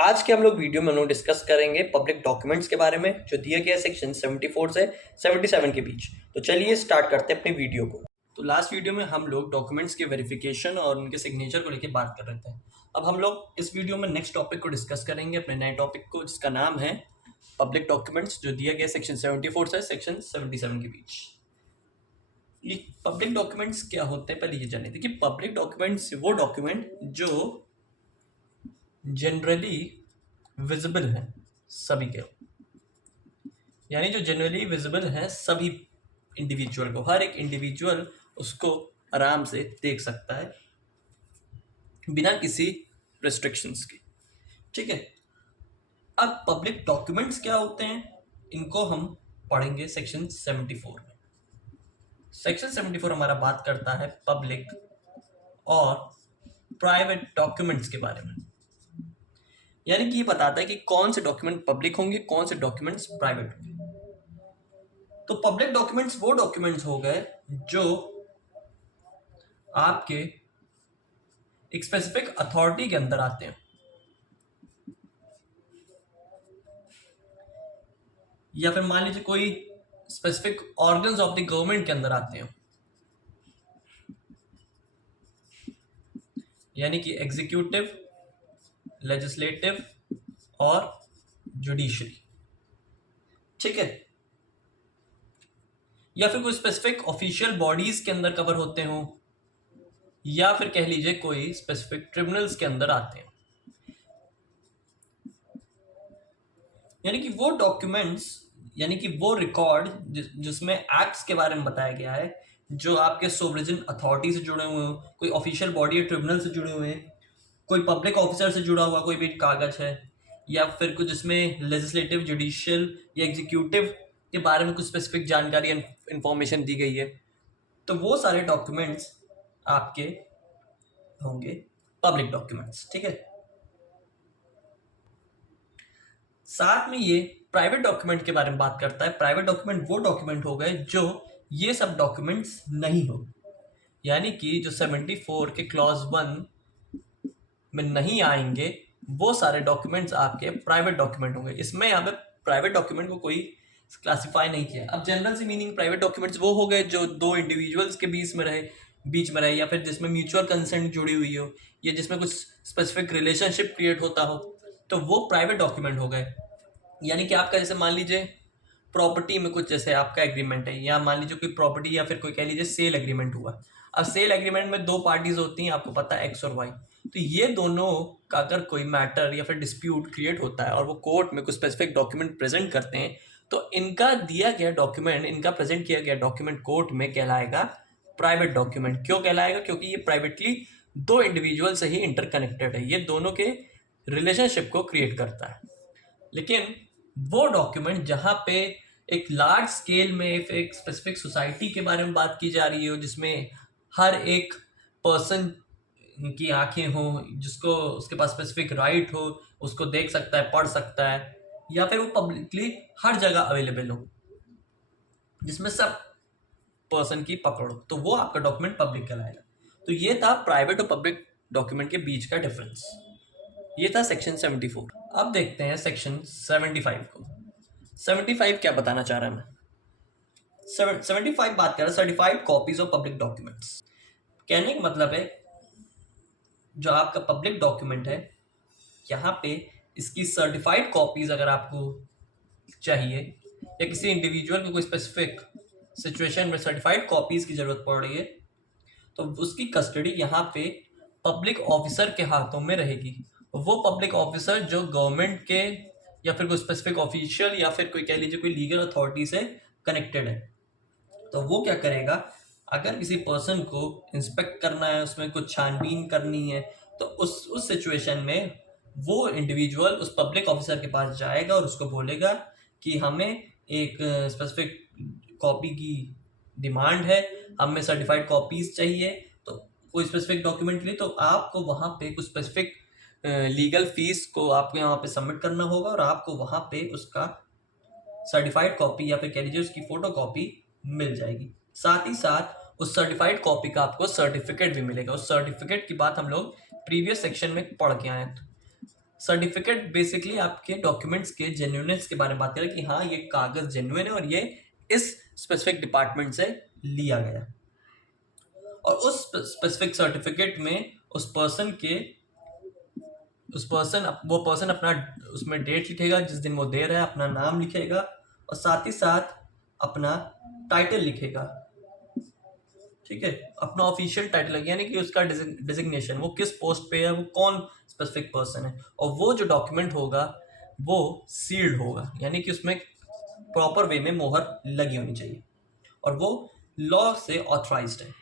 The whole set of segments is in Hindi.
आज के हम लोग वीडियो में हम लोग डिस्कस करेंगे पब्लिक डॉक्यूमेंट्स के बारे में जो दिया गया है सेक्शन 74 से 77 के बीच। तो चलिए स्टार्ट करते हैं अपनी वीडियो को। तो लास्ट वीडियो में हम लोग डॉक्यूमेंट्स के वेरिफिकेशन और उनके सिग्नेचर को लेकर बात कर रहे थे। अब हम लोग इस वीडियो में नेक्स्ट टॉपिक को डिस्कस करेंगे, अपने नए टॉपिक को, जिसका नाम है पब्लिक डॉक्यूमेंट्स जो दिया गया सेक्शन 74 से सेक्शन 77 के बीच। ये पब्लिक डॉक्यूमेंट्स क्या होते हैं पहले ये जानिए। देखिए, पब्लिक डॉक्यूमेंट्स वो डॉक्यूमेंट जो जनरली विजिबल है सभी के, यानी जो जनरली विजिबल है सभी इंडिविजुअल को, हर एक इंडिविजुअल उसको आराम से देख सकता है बिना किसी रेस्ट्रिक्शंस के। ठीक है, अब पब्लिक डॉक्यूमेंट्स क्या होते हैं इनको हम पढ़ेंगे सेक्शन 74 में। सेक्शन 74 हमारा बात करता है पब्लिक और प्राइवेट डॉक्यूमेंट्स के बारे में, यानी कि ये बताता है कि कौन से डॉक्यूमेंट पब्लिक होंगे, कौन से डॉक्यूमेंट्स प्राइवेट होंगे। तो पब्लिक डॉक्यूमेंट्स वो डॉक्यूमेंट्स हो गए जो आपके एक स्पेसिफिक अथॉरिटी के अंदर आते हैं, या फिर मान लीजिए कोई specific organs of the government के अंदर आते हैं, यानी कि एग्जीक्यूटिव, लेजिस्लेटिव और जुडिशरी। ठीक है, या फिर कोई स्पेसिफिक ऑफिशियल बॉडीज के अंदर कवर होते हो, या फिर कह लीजिए कोई स्पेसिफिक ट्रिब्यूनल्स के अंदर आते हैं। यानी कि वो डॉक्यूमेंट्स, यानी कि वो रिकॉर्ड जिसमें एक्ट्स के बारे में बताया गया है, जो आपके सोवरेन अथॉरिटी से जुड़े हुए हो, कोई ऑफिशियल बॉडी या ट्रिब्यूनल से जुड़े हुए हैं, कोई पब्लिक ऑफिसर से जुड़ा हुआ कोई भी कागज है, या फिर कुछ जिसमें लेजिस्लेटिव, जुडिशियल या एग्जीक्यूटिव के बारे में कुछ स्पेसिफिक जानकारी इंफॉर्मेशन दी गई है, तो वो सारे डॉक्यूमेंट्स आपके होंगे पब्लिक डॉक्यूमेंट्स। ठीक है, साथ में ये प्राइवेट डॉक्यूमेंट के बारे में बात करता है। प्राइवेट डॉक्यूमेंट वो डॉक्यूमेंट हो गए जो ये सब डॉक्यूमेंट्स नहीं हो, यानी कि जो 74 के क्लॉज 1 में नहीं आएंगे वो सारे डॉक्यूमेंट्स आपके प्राइवेट डॉक्यूमेंट होंगे। इसमें यहाँ पे प्राइवेट डॉक्यूमेंट को कोई क्लासिफाई नहीं किया। अब जनरल सी मीनिंग प्राइवेट डॉक्यूमेंट्स वो हो गए जो दो इंडिविजुअल्स के बीच में रहे, या फिर जिसमें म्यूचुअल कंसेंट जुड़ी हुई हो, या जिसमें कुछ स्पेसिफिक रिलेशनशिप क्रिएट होता हो, तो वो प्राइवेट डॉक्यूमेंट हो गए। यानी कि आपका जैसे मान लीजिए प्रॉपर्टी में कुछ जैसे आपका एग्रीमेंट है, या मान लीजिए कोई प्रॉपर्टी या फिर कोई कह लीजिए सेल एग्रीमेंट हुआ। अब सेल एग्रीमेंट में दो पार्टीज होती हैं, आपको पता है एक्स और वाई। तो ये दोनों का अगर कोई मैटर या फिर डिस्प्यूट क्रिएट होता है और वो कोर्ट में कुछ स्पेसिफिक डॉक्यूमेंट प्रेजेंट करते हैं, तो इनका दिया गया डॉक्यूमेंट, इनका प्रेजेंट किया गया डॉक्यूमेंट कोर्ट में कहलाएगा प्राइवेट डॉक्यूमेंट। क्यों कहलाएगा? क्योंकि ये प्राइवेटली दो इंडिविजुअल से ही इंटरकनेक्टेड है, ये दोनों के रिलेशनशिप को क्रिएट करता है। लेकिन वो डॉक्यूमेंट जहाँ पे एक लार्ज स्केल में एक स्पेसिफिक सोसाइटी के बारे में बात की जा रही हो, जिसमें हर एक पर्सन की आंखें हो, जिसको उसके पास स्पेसिफिक राइट हो, उसको देख सकता है, पढ़ सकता है, या फिर वो पब्लिकली हर जगह अवेलेबल हो, जिसमें सब पर्सन की पकड़ हो, तो वो आपका डॉक्यूमेंट पब्लिक कहलाएगा। तो ये था प्राइवेट और पब्लिक डॉक्यूमेंट के बीच का डिफरेंस। ये था सेक्शन 74। अब देखते हैं सेक्शन 75 को। 75 क्या बताना चाह रहा है? मैं 75 बात कर रहा हूं certified copies of public documents. कहने का मतलब है जो आपका पब्लिक डॉक्यूमेंट है, यहाँ पे इसकी सर्टिफाइड कॉपीज अगर आपको चाहिए, या किसी इंडिविजुअल को कोई स्पेसिफिक सिचुएशन में सर्टिफाइड कॉपीज की जरूरत पड़ रही है, तो उसकी कस्टडी यहाँ पे पब्लिक ऑफिसर के हाथों में रहेगी। वो पब्लिक ऑफिसर जो गवर्नमेंट के या फिर कोई स्पेसिफिक ऑफिशियल या फिर कोई कह लीजिए कोई लीगल अथॉरिटी से कनेक्टेड है, तो वो क्या करेगा, अगर किसी पर्सन को इंस्पेक्ट करना है, उसमें कुछ छानबीन करनी है, तो उस सिचुएशन में वो इंडिविजुअल उस पब्लिक ऑफिसर के पास जाएगा और उसको बोलेगा कि हमें एक स्पेसिफिक कॉपी की डिमांड है, हमें सर्टिफाइड कॉपीज चाहिए, तो कोई स्पेसिफिक डॉक्यूमेंट के लिए, तो आपको वहाँ पे कुछ स्पेसिफिक लीगल फीस को आपको यहाँ पे सबमिट करना होगा, और आपको वहाँ पे उसका सर्टिफाइड कॉपी या फिर कह लीजिए उसकी फोटो कॉपी मिल जाएगी। साथ ही साथ उस सर्टिफाइड कॉपी का आपको सर्टिफिकेट भी मिलेगा। उस सर्टिफिकेट की बात हम लोग प्रीवियस सेक्शन में पढ़ के आए हैं। सर्टिफिकेट बेसिकली आपके डॉक्यूमेंट्स के जेन्युइननेस के बारे में बात करें कि हाँ ये कागज जेन्युइन है और ये इस स्पेसिफिक डिपार्टमेंट से लिया गया, और उस स्पेसिफिक सर्टिफिकेट में वो पर्सन अपना उसमें डेट लिखेगा जिस दिन वो दे रहा है, अपना नाम लिखेगा और साथ ही साथ अपना टाइटल लिखेगा। ठीक है, अपना ऑफिशियल टाइटल यानी कि उसका डिजिग्नेशन, वो किस पोस्ट पे है, वो कौन स्पेसिफिक पर्सन है, और वो जो डॉक्यूमेंट होगा वो सील्ड होगा, यानी कि उसमें प्रॉपर वे में मोहर लगी होनी चाहिए और वो लॉ से ऑथराइज्ड है।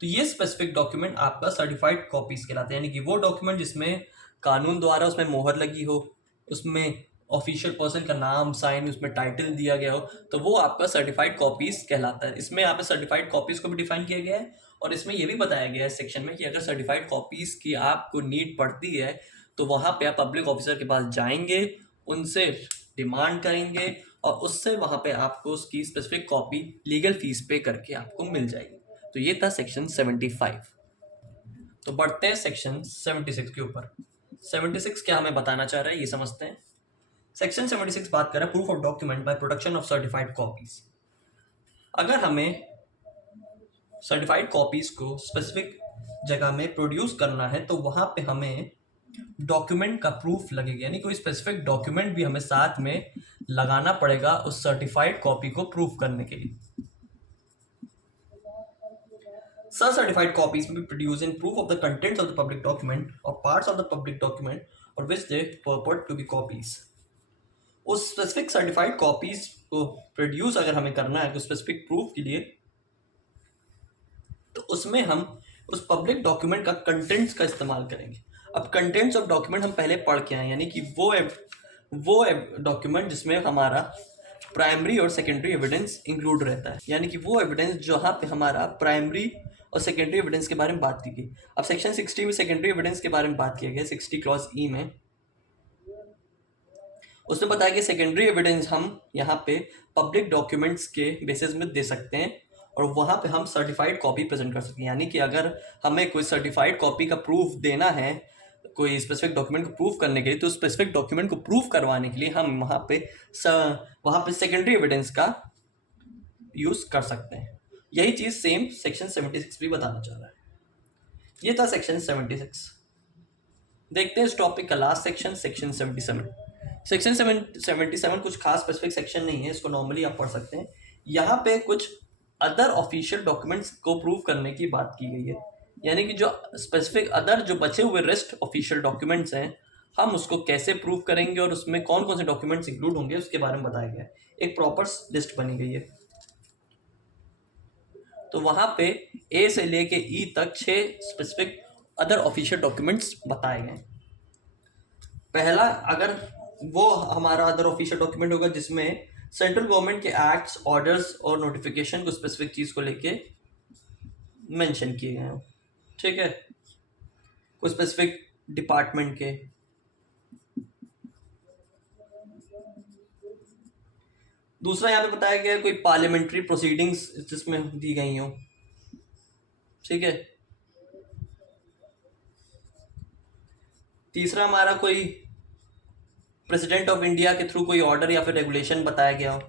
तो ये स्पेसिफिक डॉक्यूमेंट आपका सर्टिफाइड कॉपीज कहलाता है, यानी कि वो डॉक्यूमेंट जिसमें कानून द्वारा उसमें मोहर लगी हो, उसमें ऑफिशियल पर्सन का नाम, साइन, उसमें टाइटल दिया गया हो, तो वो आपका सर्टिफाइड कॉपीज कहलाता है। इसमें यहाँ पे सर्टिफाइड कॉपीज को भी डिफाइन किया गया है और इसमें ये भी बताया गया है सेक्शन में कि अगर सर्टिफाइड कॉपीज की आपको नीड पड़ती है तो वहाँ पे आप पब्लिक ऑफिसर के पास जाएंगे, उनसे डिमांड करेंगे और उससे वहाँ पे आपको उसकी स्पेसिफिक कॉपी लीगल फीस पे करके आपको मिल जाएगी। तो ये था सेक्शन 75। तो बढ़ते हैं सेक्शन 76 के ऊपर। 76 क्या हमें बताना चाह रहा है ये समझते हैं। सेक्शन 76 बात कर रहा है proof of document by production of certified copies. अगर हमें सर्टिफाइड कॉपीज को स्पेसिफिक जगह में प्रोड्यूस करना है तो वहां पे हमें डॉक्यूमेंट का प्रूफ लगेगा, यानी कोई स्पेसिफिक डॉक्यूमेंट भी हमें साथ में लगाना पड़ेगा उस सर्टिफाइड कॉपी को प्रूफ करने के लिए। Such certified copies may be produced in proof of the contents of the public document or parts of the public document or which they purport to be copies. उस स्पेसिफिक सर्टिफाइड कॉपीज को प्रोड्यूस अगर हमें करना है तो स्पेसिफिक प्रूफ के लिए, तो उसमें हम उस पब्लिक डॉक्यूमेंट का कंटेंट्स का इस्तेमाल करेंगे। अब कंटेंट्स ऑफ डॉक्यूमेंट हम पहले पढ़ के आए, यानी कि वो डॉक्यूमेंट जिसमें हमारा प्राइमरी और सेकेंडरी एविडेंस इंक्लूड रहता है, यानी कि वो एविडेंस जहाँ पे हमारा प्राइमरी और सेकेंडरी एविडेंस के बारे में बात की गई। अब सेक्शन 60 में सेकेंडरी एविडेंस के बारे में बात किया गया, 60 क्लॉज ई में उसने बताया कि सेकेंडरी एविडेंस हम यहाँ पे पब्लिक डॉक्यूमेंट्स के बेसिस में दे सकते हैं और वहाँ पे हम सर्टिफाइड कॉपी प्रेजेंट कर सकते हैं। यानी कि अगर हमें कोई सर्टिफाइड कॉपी का प्रूफ देना है कोई स्पेसिफिक डॉक्यूमेंट को प्रूफ करने के लिए, तो स्पेसिफिक डॉक्यूमेंट को प्रूफ करवाने के लिए हम वहाँ पे सेकेंडरी एविडेंस का यूज कर सकते हैं। यही चीज सेम सेक्शन 76 भी बताना चाह रहा है। ये था सेक्शन 76। देखते हैं इस टॉपिक का लास्ट सेक्शन, सेक्शन 77। सेक्शन 77 कुछ खास स्पेसिफिक सेक्शन नहीं है, इसको नॉर्मली आप पढ़ सकते हैं। यहाँ पे कुछ अदर ऑफिशियल डॉक्यूमेंट्स को प्रूव करने की बात की गई है, यानी कि जो स्पेसिफिक अदर जो बचे हुए रेस्ट ऑफिशियल डॉक्यूमेंट्स हैं हम उसको कैसे प्रूव करेंगे और उसमें कौन कौन से डॉक्यूमेंट्स इंक्लूड होंगे उसके बारे में बताया गया है। एक प्रॉपर लिस्ट बनी गई है। तो वहां पे ए से लेके ई तक 6 स्पेसिफिक अदर ऑफिशियल डॉक्यूमेंट्स बताए गए। पहला, अगर वो हमारा अदर ऑफिशियल डॉक्यूमेंट होगा जिसमें सेंट्रल गवर्नमेंट के एक्ट्स, ऑर्डर्स और नोटिफिकेशन को स्पेसिफिक चीज को लेके मेंशन किए गए हैं। ठीक है, कोई स्पेसिफिक डिपार्टमेंट के। दूसरा यहाँ पे बताया गया है कोई पार्लियामेंट्री प्रोसीडिंग्स जिसमें दी गई हो। ठीक है, तीसरा हमारा कोई प्रेसिडेंट ऑफ इंडिया के थ्रू कोई ऑर्डर या फिर रेगुलेशन बताया गया हो।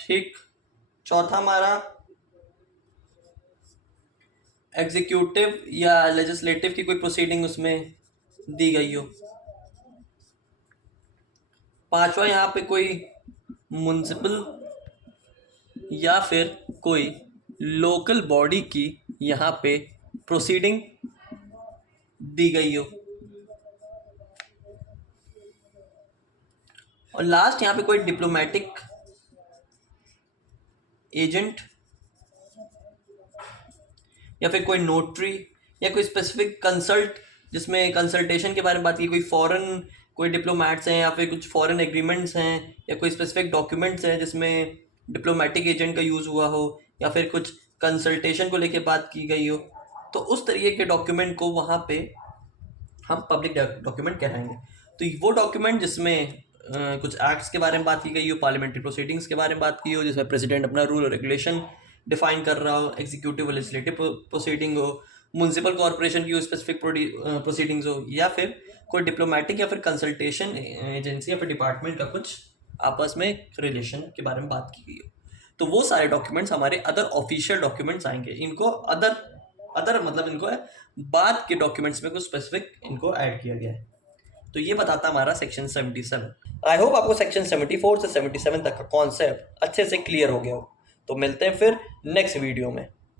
ठीक, चौथा हमारा एग्जीक्यूटिव या लेजिस्लेटिव की कोई प्रोसीडिंग उसमें दी गई हो। पांचवा, यहाँ पे कोई म्युनिसिपल या फिर कोई लोकल बॉडी की यहाँ पे प्रोसीडिंग दी गई हो। और लास्ट, यहाँ पे कोई डिप्लोमेटिक एजेंट या फिर कोई नोटरी या कोई स्पेसिफिक कंसल्ट जिसमें कंसल्टेशन के बारे में बात की, कोई फॉरेन कोई डिप्लोमेट्स हैं या फिर कुछ फॉरेन एग्रीमेंट्स हैं या कोई स्पेसिफिक डॉक्यूमेंट्स हैं जिसमें डिप्लोमेटिक एजेंट का यूज़ हुआ हो या फिर कुछ कंसल्टेशन को लेके बात की गई हो, तो उस तरीके के डॉक्यूमेंट को वहाँ पे हम पब्लिक डॉक्यूमेंट कहलाएंगे। तो वो डॉक्यूमेंट जिसमें कुछ एक्ट्स के बारे में बात की गई हो, पार्लियामेंट्री प्रोसीडिंग्स के बारे में बात की हो, जिसमें प्रेसिडेंट अपना रूल और रेगुलेशन डिफाइन कर रहा हो, एग्जीक्यूटिव लेजिस्लेटिव प्रोसीडिंग हो, म्यूनसिपल कॉर्पोरेशन की स्पेसिफिक प्रोसीडिंग्स हो, या फिर कोई डिप्लोमेटिक या फिर कंसल्टेशन एजेंसी या फिर डिपार्टमेंट का कुछ आपस में रिलेशन के बारे में बात की गई हो, तो वो सारे डॉक्यूमेंट्स हमारे अदर ऑफिशियल डॉक्यूमेंट्स आएंगे। इनको अदर मतलब इनको बाद के डॉक्यूमेंट्स में कुछ स्पेसिफिक इनको ऐड किया गया है। तो ये बताता हमारा सेक्शन 77। आई होप आपको सेक्शन 74 से 77 तक का कॉन्सेप्ट अच्छे से क्लियर हो गया हो। तो मिलते हैं फिर नेक्स्ट वीडियो में।